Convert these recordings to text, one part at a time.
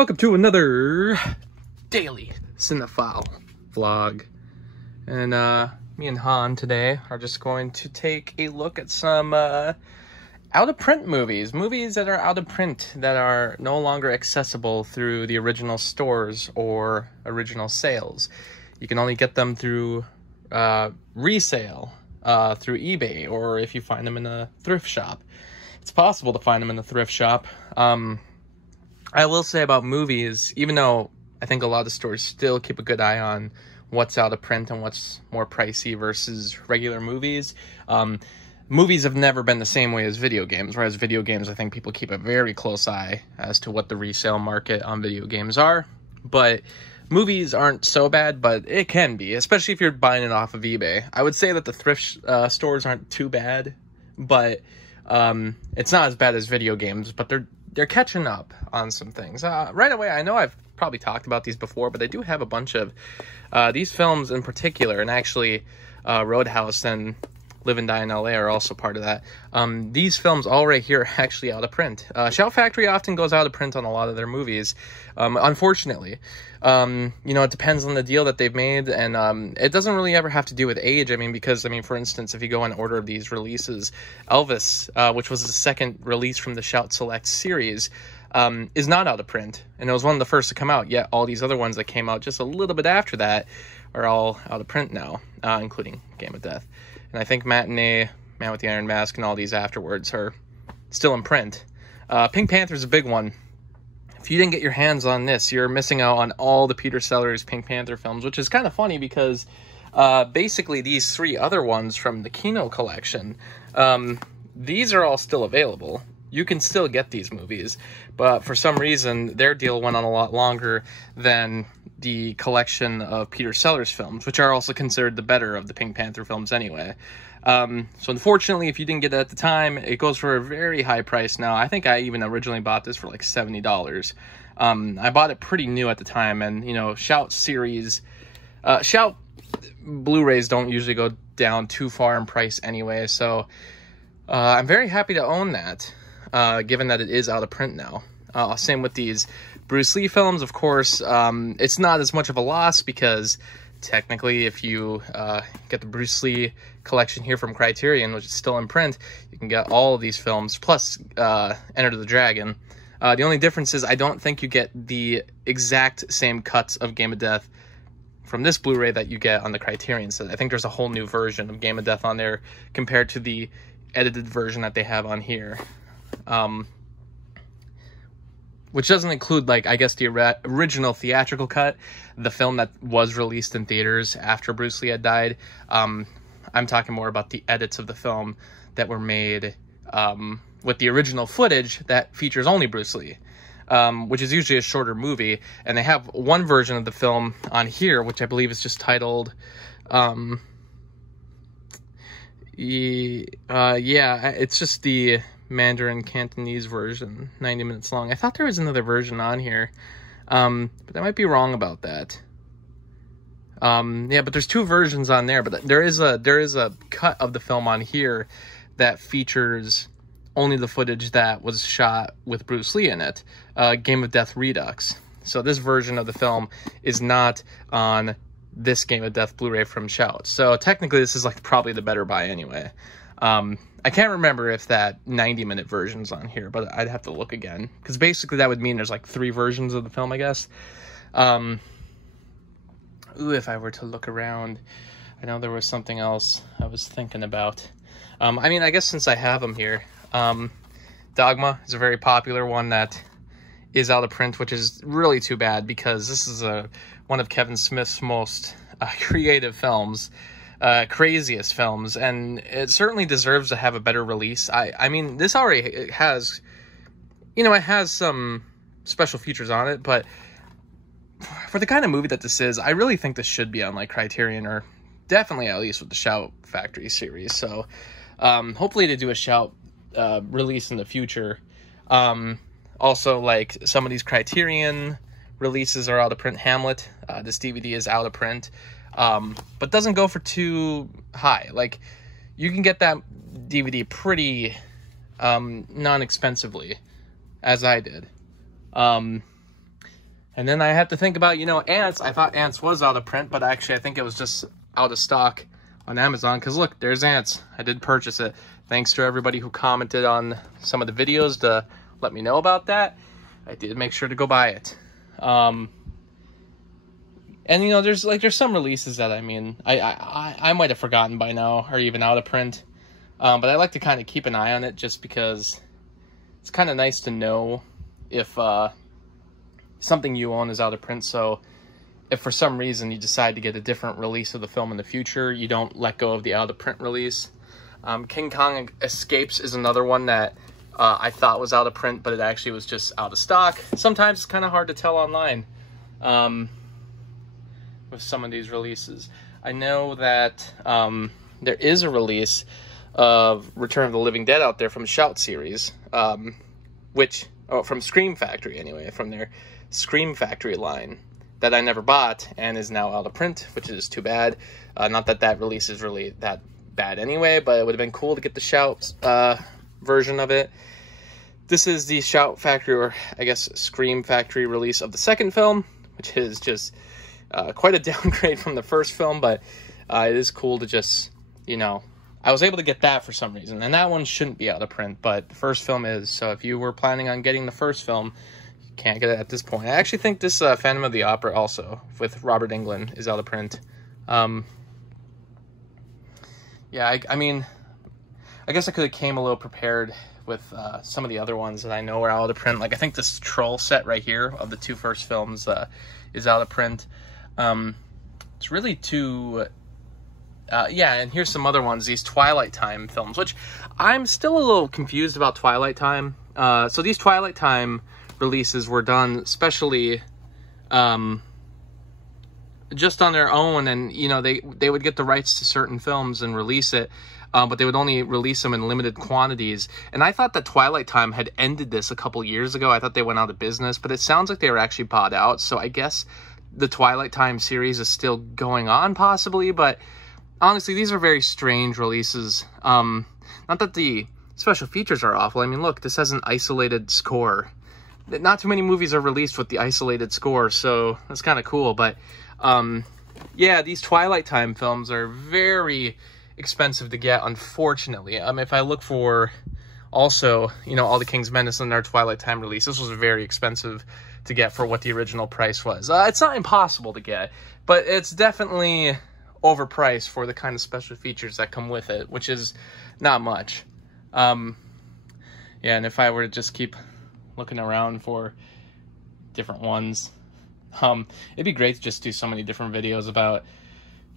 Welcome to another daily cinephile vlog. And me and Han today are just going to take a look at some out-of-print movies. Movies that are out of print, that are no longer accessible through the original stores or original sales. You can only get them through resale, through eBay, or if you find them in a thrift shop. It's possible to find them in a thrift shop. I will say about movies, even though I think a lot of stores still keep a good eye on what's out of print and what's more pricey versus regular movies, movies have never been the same way as video games, whereas video games, I think people keep a very close eye as to what the resale market on video games are. But movies aren't so bad, but it can be, especially if you're buying it off of eBay. I would say that the thrift stores aren't too bad, but it's not as bad as video games, but they're catching up on some things. Right away, I know I've probably talked about these before, but they do have a bunch of these films in particular, and actually Roadhouse and Live and Die in LA are also part of that. These films all right here are actually out of print. Shout Factory often goes out of print on a lot of their movies, unfortunately. You know, it depends on the deal that they've made, and it doesn't really ever have to do with age. I mean, because, for instance, if you go in order of these releases, Elvis, which was the second release from the Shout Select series, is not out of print, and it was one of the first to come out, yet all these other ones that came out just a little bit after that are all out of print now, including Game of Death. And I think Matinee, Man with the Iron Mask, and all these afterwards are still in print. Pink Panther's a big one. If you didn't get your hands on this, you're missing out on all the Peter Sellers Pink Panther films, which is kind of funny because basically these three other ones from the Kino collection, these are all still available. You can still get these movies, but for some reason, their deal went on a lot longer than the collection of Peter Sellers films, which are also considered the better of the Pink Panther films anyway. So unfortunately, if you didn't get it at the time, it goes for a very high price now. I think I even originally bought this for like $70. I bought it pretty new at the time, and, you know, Shout series, Shout Blu-rays don't usually go down too far in price anyway, so I'm very happy to own that. Given that it is out of print now. Same with these Bruce Lee films, of course. It's not as much of a loss because technically if you get the Bruce Lee collection here from Criterion, which is still in print, you can get all of these films, plus Enter the Dragon. The only difference is I don't think you get the exact same cuts of Game of Death from this Blu-ray that you get on the Criterion set. I think there's a whole new version of Game of Death on there compared to the edited version that they have on here. Which doesn't include, like, I guess the original theatrical cut, the film that was released in theaters after Bruce Lee had died. I'm talking more about the edits of the film that were made with the original footage that features only Bruce Lee, which is usually a shorter movie. And they have one version of the film on here, which I believe is just titled, yeah, it's just the Mandarin Cantonese version, 90 minutes long. I thought there was another version on here, but I might be wrong about that. Yeah, but there's two versions on there, but there is a cut of the film on here that features only the footage that was shot with Bruce Lee in it, Game of Death Redux. So this version of the film is not on this Game of Death Blu-ray from Shout. So technically this is like probably the better buy anyway. I can't remember if that 90-minute version's on here, but I'd have to look again. Because basically that would mean there's like 3 versions of the film, I guess. Ooh, if I were to look around, I know there was something else I was thinking about. I guess since I have them here, Dogma is a very popular one that is out of print, which is really too bad because this is one of Kevin Smith's most creative films. Craziest films, and it certainly deserves to have a better release. I mean, this already has, you know, it has some special features on it, but for the kind of movie that this is, I really think this should be on, like, Criterion, or definitely at least with the Shout Factory series. So, hopefully they do a Shout release in the future. Also, like, some of these Criterion releases are out of print. Hamlet, this DVD is out of print. But doesn't go for too high. Like, you can get that DVD pretty non-expensively, as I did. And then I had to think about, you know, Ants. I thought Ants was out of print, but actually I think it was just out of stock on Amazon. Because look, there's Ants. I did purchase it. Thanks to everybody who commented on some of the videos to let me know about that. I did make sure to go buy it. And you know, there's some releases that, I mean, I might have forgotten by now, or even out of print. But I like to kind of keep an eye on it, just because it's kind of nice to know if something you own is out of print. So if for some reason you decide to get a different release of the film in the future, you don't let go of the out of print release. King Kong Escapes is another one that I thought was out of print, but it actually was just out of stock. Sometimes it's kind of hard to tell online with some of these releases. I know that there is a release of Return of the Living Dead out there from Shout series, from Scream Factory anyway, from their Scream Factory line, that I never bought and is now out of print, which is too bad. Not that that release is really that bad anyway, but it would have been cool to get the Shout version of it. This is the Shout Factory, or I guess Scream Factory release of the second film, which is just quite a downgrade from the first film, but it is cool to just, you know, I was able to get that for some reason, and that one shouldn't be out of print, but the first film is, so if you were planning on getting the first film, you can't get it at this point. I actually think this Phantom of the Opera also, with Robert Englund, is out of print. Yeah, I mean, I guess I could have came a little prepared with some of the other ones that I know are out of print. Like, I think this Troll set right here of the two first films is out of print. It's really too... yeah, and here's some other ones, these Twilight Time films, which I'm still a little confused about Twilight Time. So these Twilight Time releases were done specially just on their own, and, you know, they would get the rights to certain films and release it, but they would only release them in limited quantities. And I thought that Twilight Time had ended this a couple years ago. I thought they went out of business, but it sounds like they were actually bought out, so I guess the Twilight Time series is still going on, possibly, but... honestly, these are very strange releases. Not that the special features are awful. I mean, look, this has an isolated score. Not too many movies are released with the isolated score, so that's kind of cool. But, yeah, these Twilight Time films are very expensive to get, unfortunately. If I look for, also, you know, All the King's Men and their Twilight Time release, this was very expensive to get for what the original price was. It's not impossible to get, but it's definitely... overpriced for the kind of special features that come with it, which is not much. Yeah, and if I were to just keep looking around for different ones, it'd be great to just do so many different videos about,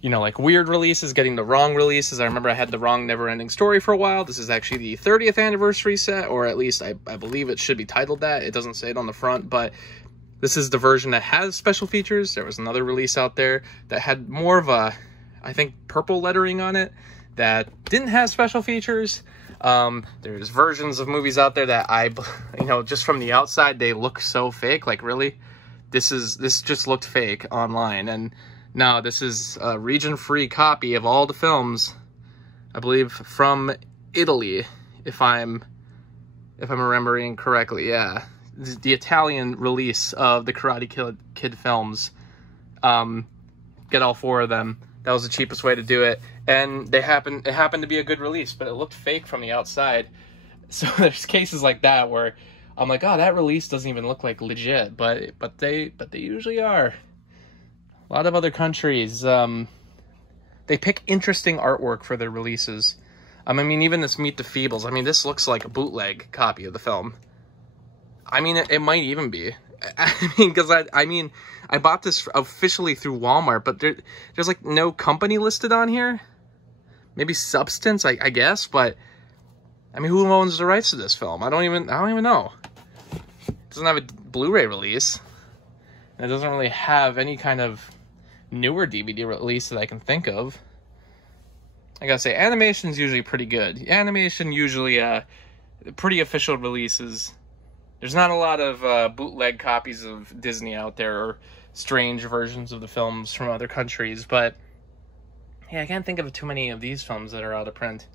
you know, like weird releases, getting the wrong releases. I remember I had the wrong Never-Ending Story for a while. This is actually the 30th anniversary set, or at least I believe it should be titled that. It doesn't say it on the front, but this is the version that has special features. There was another release out there that had more of a, I think, purple lettering on it that didn't have special features. There's versions of movies out there that you know, just from the outside, they look so fake. Like, really? This just looked fake online. And no, this is a region-free copy of all the films, I believe, from Italy, if I'm remembering correctly. Yeah, the Italian release of the Karate Kid films. Get all four of them. That was the cheapest way to do it, and it happened to be a good release, but it looked fake from the outside. So there's cases like that where I'm like, oh, that release doesn't even look like legit, but they usually are. A lot of other countries, they pick interesting artwork for their releases. I mean, even this Meet the Feebles, I mean, this looks like a bootleg copy of the film. I mean, it might even be. I mean, because I bought this officially through Walmart, but there's like no company listed on here. Maybe Substance, I guess, but I mean, who owns the rights to this film? I don't even know. It doesn't have a Blu-ray release. And it doesn't really have any kind of newer DVD release that I can think of. I gotta say, animation's usually pretty good. Animation usually pretty official releases. There's not a lot of bootleg copies of Disney out there, or strange versions of the films from other countries, but yeah, I can't think of too many of these films that are out of print.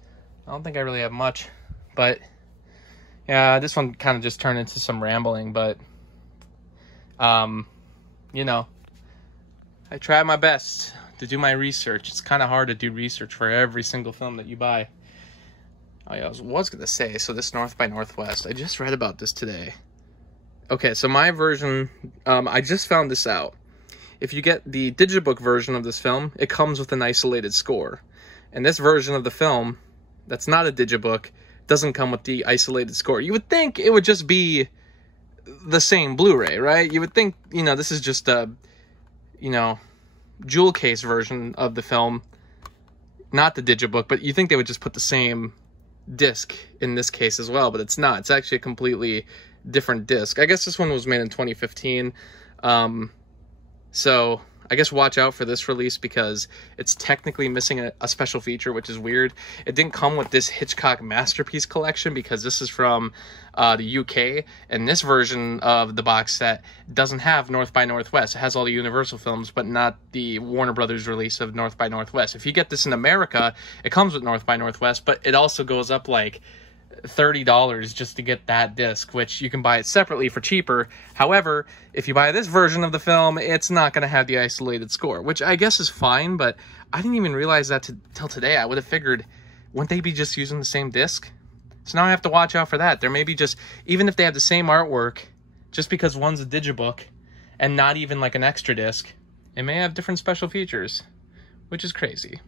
I don't think I really have much, but yeah, this one kind of just turned into some rambling, but you know, I try my best to do my research. It's kind of hard to do research for every single film that you buy. Oh yeah, I was going to say, so this North by Northwest, I just read about this today. Okay, so my version, I just found this out. If you get the digibook version of this film, it comes with an isolated score. And this version of the film, that's not a digibook, doesn't come with the isolated score. You would think it would just be the same Blu-ray, right? You would think, you know, this is just a, you know, jewel case version of the film, not the digibook, but you think they would just put the same disc in this case as well, but it's not. It's actually a completely different disc. I guess this one was made in 2015. So I guess watch out for this release because it's technically missing a special feature, which is weird. It didn't come with this Hitchcock Masterpiece collection because this is from the UK, and this version of the box set doesn't have North by Northwest. It has all the Universal films, but not the Warner Brothers release of North by Northwest. If you get this in America, it comes with North by Northwest, but it also goes up like $30 just to get that disc, which you can buy it separately for cheaper. However, if you buy this version of the film, it's not going to have the isolated score, which I guess is fine, but I didn't even realize that till today. I would have figured, wouldn't they be just using the same disc? So now I have to watch out for that. There may be just, even if they have the same artwork, just because one's a digibook and not even like an extra disc, it may have different special features, which is crazy.